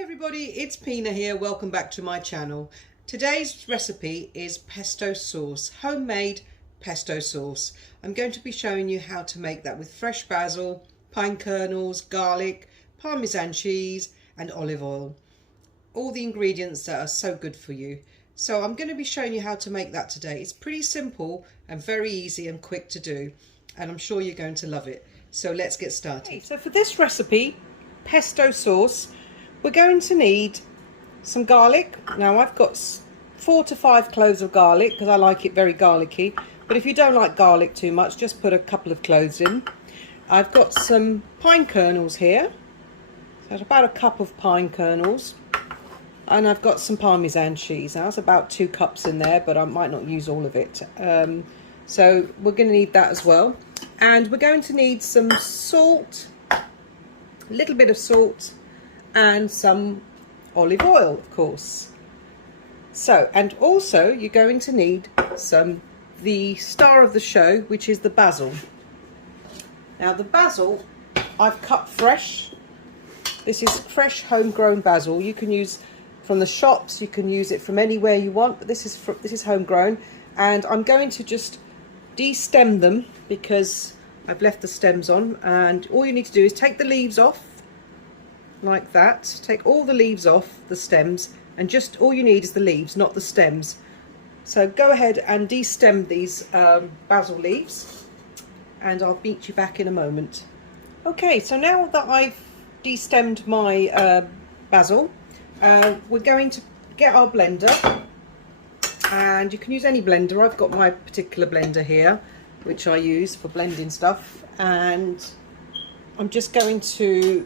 Everybody, it's Pina here. Welcome back to my channel. Today's recipe is pesto sauce, homemade pesto sauce. I'm going to be showing you how to make that with fresh basil, pine kernels, garlic, Parmesan cheese and olive oil. All the ingredients that are so good for you. So I'm going to be showing you how to make that today. It's pretty simple and very easy and quick to do, and I'm sure you're going to love it. So let's get started. Okay, so for this recipe, pesto sauce, we're going to need some garlic. Now I've got 4 to 5 cloves of garlic because I like it very garlicky, but if you don't like garlic too much, just put a couple of cloves in. I've got some pine kernels here, so that's about a cup of pine kernels, and I've got some Parmesan cheese. Now that's about 2 cups in there, but I might not use all of it. So we're going to need that as well, and we're going to need some salt, a little bit of salt, and some olive oil, of course. So, and also you're going to need the star of the show, which is the basil. Now the basil I've cut fresh. This is fresh homegrown basil. You can use from the shops, you can use it from anywhere you want, but this is homegrown, and I'm going to just de-stem them because I've left the stems on, and all you need to do is take the leaves off like that. Take all the leaves off the stems, and just all you need is the leaves, not the stems. So go ahead and de-stem these basil leaves, and I'll meet you back in a moment. Okay, so now that I've de-stemmed my basil, we're going to get our blender, and you can use any blender. I've got my particular blender here which I use for blending stuff, and I'm just going to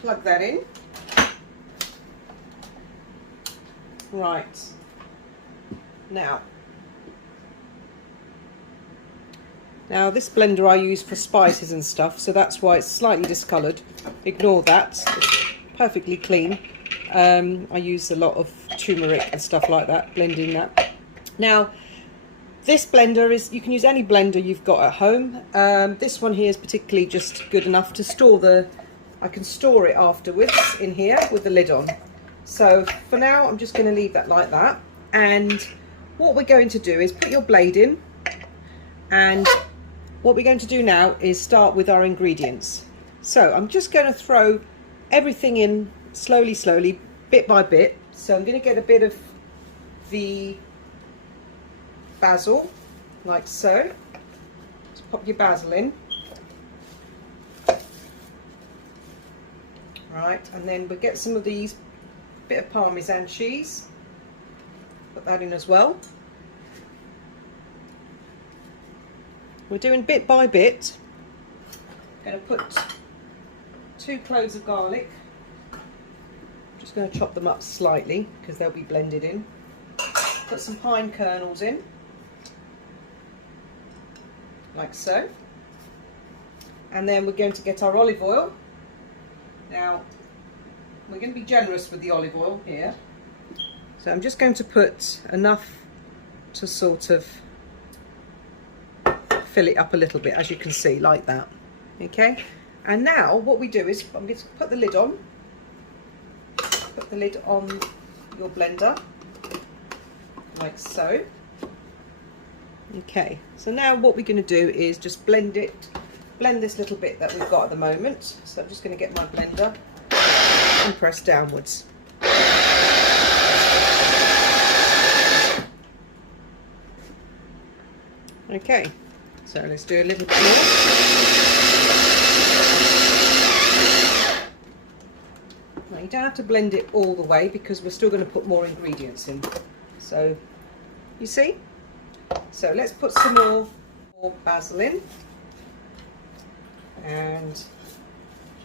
plug that in. Right, now this blender I use for spices and stuff, so that's why it's slightly discoloured. Ignore that, it's perfectly clean. I use a lot of turmeric and stuff like that, blending that. Now this blender is, you can use any blender you've got at home. This one here is particularly just good enough to store I can store it afterwards in here with the lid on. So for now I'm just going to leave that like that, and what we're going to do is put your blade in, and what we're going to do now is start with our ingredients. So I'm just going to throw everything in slowly, bit by bit. So I'm going to get a bit of the basil, like so. Just pop your basil in. Right, and then we'll get some of these, bit of Parmesan cheese, put that in as well. We're doing bit by bit. I'm going to put 2 cloves of garlic. I'm just going to chop them up slightly because they'll be blended in. Put some pine kernels in, like so. And then we're going to get our olive oil. Now we're going to be generous with the olive oil here, so I'm just going to put enough to sort of fill it up a little bit, as you can see, like that. Okay, and now what we do is I'm going to put the lid on. Put the lid on your blender, like so. Okay, so now what we're going to do is just blend this little bit that we've got at the moment. So I'm just going to get my blender and press downwards. Okay, so let's do a little bit more. Now you don't have to blend it all the way because we're still going to put more ingredients in. So you see? So let's put some more basil in. And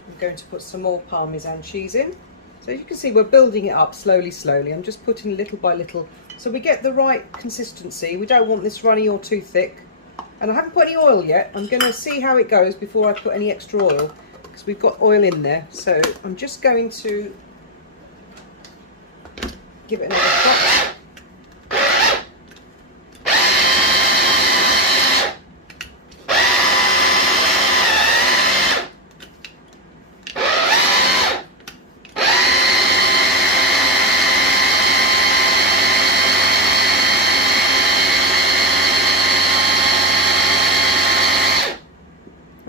I'm going to put some more Parmesan cheese in. So you can see we're building it up slowly. I'm just putting little by little so we get the right consistency. We don't want this runny or too thick. And I haven't put any oil yet. I'm going to see how it goes before I put any extra oil. because we've got oil in there. So I'm just going to give it another shot.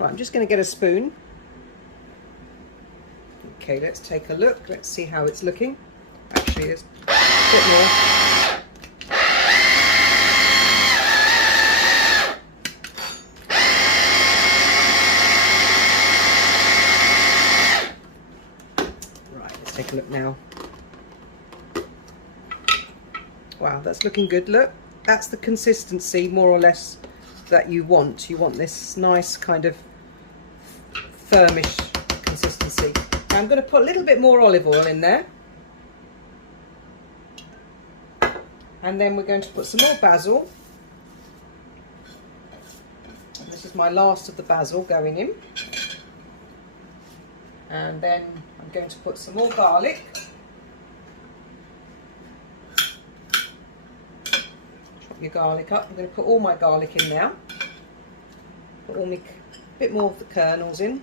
I'm just going to get a spoon. Okay, let's take a look. Let's see how it's looking. Actually, there's a bit more. Right, let's take a look now. Wow, that's looking good. Look, that's the consistency, more or less, that you want. You want this nice kind of firmish consistency. Now I'm going to put a little bit more olive oil in there, and then we're going to put some more basil, and this is my last of the basil going in, and then I'm going to put some more garlic, chop your garlic up. I'm going to put all my garlic in now, put all my bit more of the kernels in,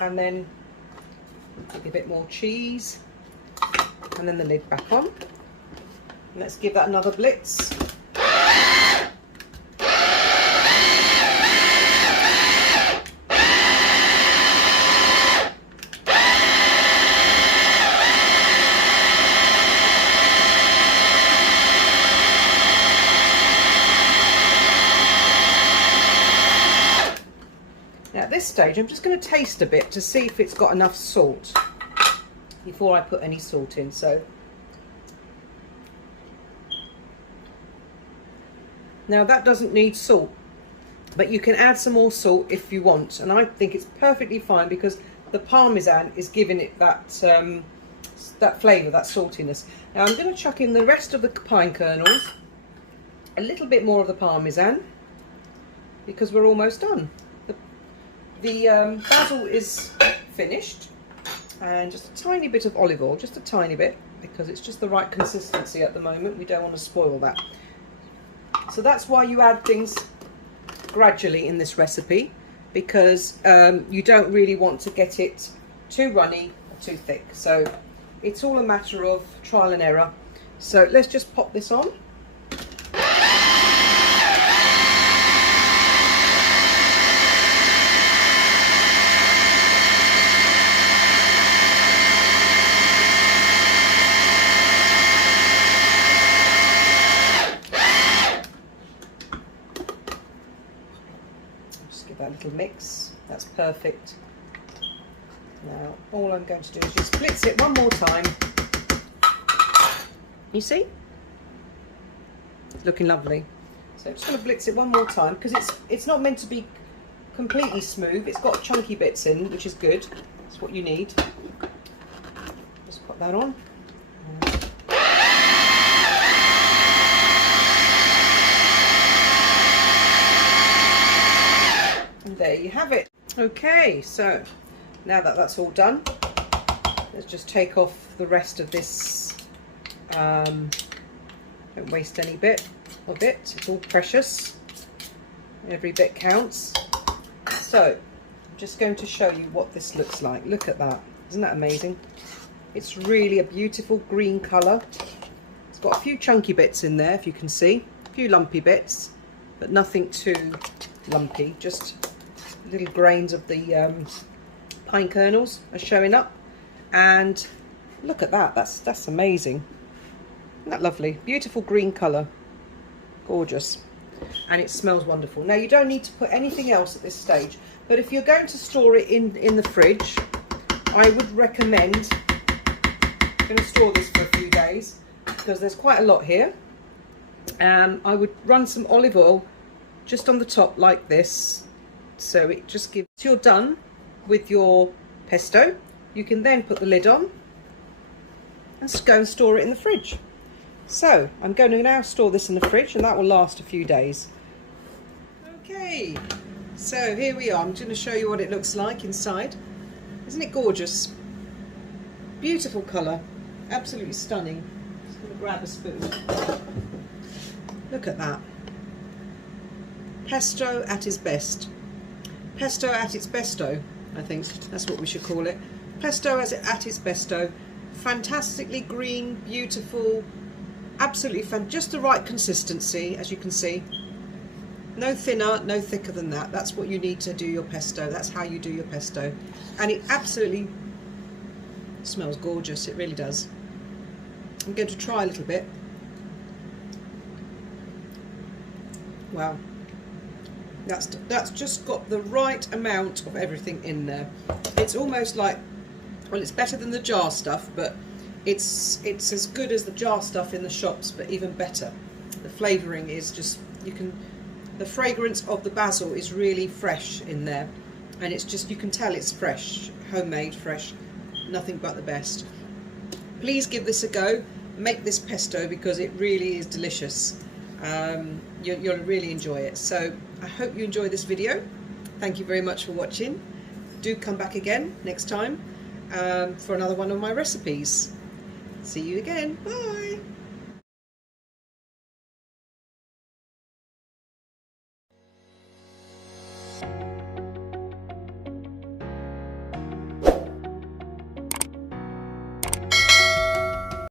and then a bit more cheese, and then the lid back on. And let's give that another blitz. Now at this stage I'm just going to taste a bit to see if it's got enough salt before I put any salt in. So now that doesn't need salt, but you can add some more salt if you want, and I think it's perfectly fine because the Parmesan is giving it that that flavour, that saltiness. Now I'm going to chuck in the rest of the pine kernels, a little bit more of the Parmesan, because we're almost done. The basil is finished, and just a tiny bit of olive oil, just a tiny bit, because it's just the right consistency at the moment. We don't want to spoil that. So that's why you add things gradually in this recipe, because you don't really want to get it too runny or too thick. So it's all a matter of trial and error. So let's just pop this on. That little mix, that's perfect. Now all I'm going to do is just blitz it one more time. You see, it's looking lovely. So I'm just going to blitz it one more time, because it's not meant to be completely smooth. It's got chunky bits in, which is good. That's what you need. Just put that on. And there you have it. Okay, so now that that's all done, let's just take off the rest of this. Don't waste any bit of it. It's all precious. Every bit counts. So I'm just going to show you what this looks like. Look at that. Isn't that amazing? It's really a beautiful green colour. It's got a few chunky bits in there, if you can see. A few lumpy bits, but nothing too lumpy. Just little grains of the pine kernels are showing up, and look at that. That's amazing. Isn't that lovely? Beautiful green colour, gorgeous, and it smells wonderful. Now you don't need to put anything else at this stage, but if you're going to store it in the fridge, I would recommend, I'm going to store this for a few days because there's quite a lot here. I would run some olive oil just on the top like this. So it just gives, you're done with your pesto, you can then put the lid on and just go and store it in the fridge. So I'm going to now store this in the fridge, and that will last a few days. Okay, So here we are. I'm going to show you what it looks like inside. Isn't it gorgeous? Beautiful colour, absolutely stunning. Just going to grab a spoon. Look at that. Pesto at its best. Pesto at its besto, I think that's what we should call it. Pesto at its besto. Fantastically green, beautiful, absolutely just the right consistency, as you can see. No thinner, no thicker than that. That's what you need to do your pesto. That's how you do your pesto. And it absolutely smells gorgeous. It really does. I'm going to try a little bit. Wow. That's just got the right amount of everything in there. It's almost like, well, it's better than the jar stuff, but it's as good as the jar stuff in the shops, but even better. The flavouring is just, the fragrance of the basil is really fresh in there, and it's just, you can tell it's fresh, homemade, fresh, nothing but the best. Please give this a go. Make this pesto because it really is delicious. You'll really enjoy it. So I hope you enjoy this video. Thank you very much for watching. Do come back again next time for another one of my recipes. See you again. Bye.